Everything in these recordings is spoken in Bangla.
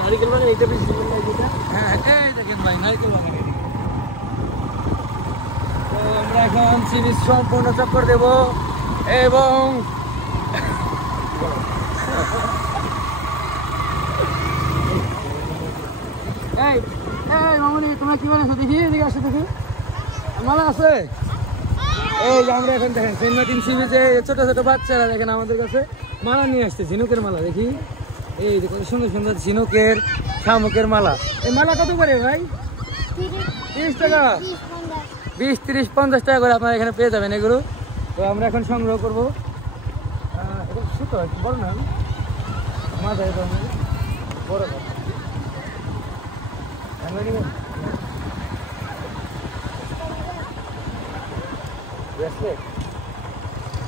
নারিকেল বাগান এটা বেশি হ্যাঁ এই দেখেন ভাই নারিকেল বাগান। তো আমরা এখন সি বিচ সম্পূর্ণ চক্কর দেব এবং এই এই মামুনি তোমরা কি বানাইছো দেখি, এদিকে আসো দেখি, মালা আছে। এই যে আমরা এখন দেখেন সেন্ট মার্টিন সি বিচে ছোট ছোট বাচ্চারা দেখেন আমাদের কাছে মালা নিয়ে আসছে, ঝিনুকের মালা। দেখি এই যে কত সুন্দর সুন্দর ঝিনুকের শামুকের মালা। এই মালা কত করে ভাই? 30 টাকা, 20, 30, 50 টাকা করে আপনারা এখানে পেয়ে যাবেন এগুলো। তো আমরা এখন সংগ্রহ করবো। সুতো একটু বড় না, মাথায় বড়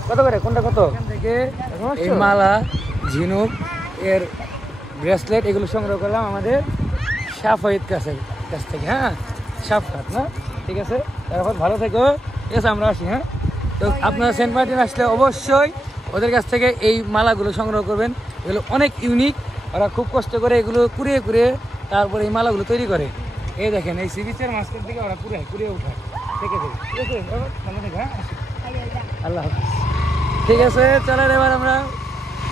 কত করে, কোনটা কত? থেকে এই মালা, ঝিনুক এর ব্রেসলেট এগুলো সংগ্রহ করলাম আমাদের সাফায়েত কাছ থেকে। হ্যাঁ সাফাত না, ঠিক আছে। এখন ভালো থেকো, ঠিক আছে, আমরা আসি। হ্যাঁ, তো আপনারা সেন্ট মার্টিন আসলে অবশ্যই ওদের কাছ থেকে এই মালাগুলো সংগ্রহ করবেন। এগুলো অনেক ইউনিক, ওরা খুব কষ্ট করে এগুলো কুড়িয়ে কুড়িয়ে তারপরে এই মালাগুলো তৈরি করে। এই দেখেন এই সি বিচের মাঝখান থেকে ওরা কুড়িয়ে উঠায়, ঠিক আছে, ঠিক আছে, ভালো থেকে। হ্যাঁ, আল্লাহ হাফিজ। ঠিক আছে, চলেন এবার আমরা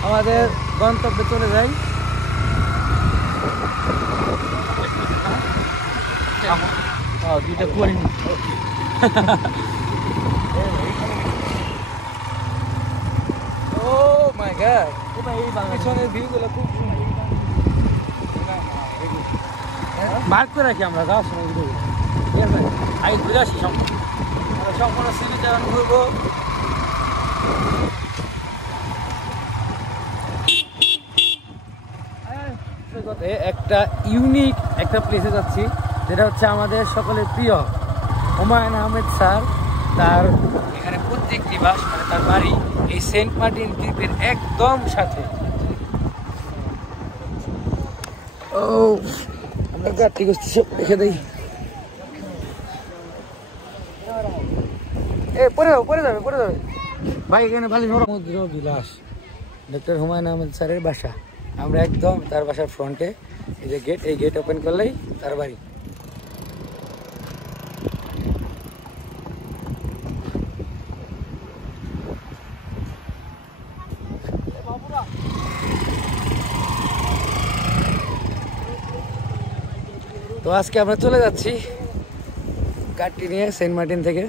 আমাদের গন্তব্যে চলে যাই। দুইটা করে নি। ও মাই গড, পিছনের ভিউগুলো খুব মার্ক করে রাখি আমরা যাওয়ার সময়। ঠিক আছে, আগে ঘুরে আসি সম্পূর্ণ সি বিচ ঘুরবো। একটা ইউনিক একটা প্লেসে যাচ্ছি, যেটা হচ্ছে আমাদের সকলের প্রিয় হুমায়ুন আহমেদ স্যার। তার এখানে পৈতৃক নিবাস, মানে তার বাড়ি এই সেন্ট মার্টিন দ্বীপের একদম সাথে। ও আমরা গাড়ি করছি, সব রেখে দেই। পরে যাবে ভাই। এখানে ভালো সমুদ্র বিলাস ডক্টর হুমায়ুন আহমেদ স্যারের বাসা। আমরা একদম তার বাসার ফ্রন্টে, এই যে গেট, এই গেট ওপেন করলেই তার বাড়ি। তো আজকে আমরা চলে যাচ্ছি গাড়ি নিয়ে সেন্ট মার্টিন থেকে।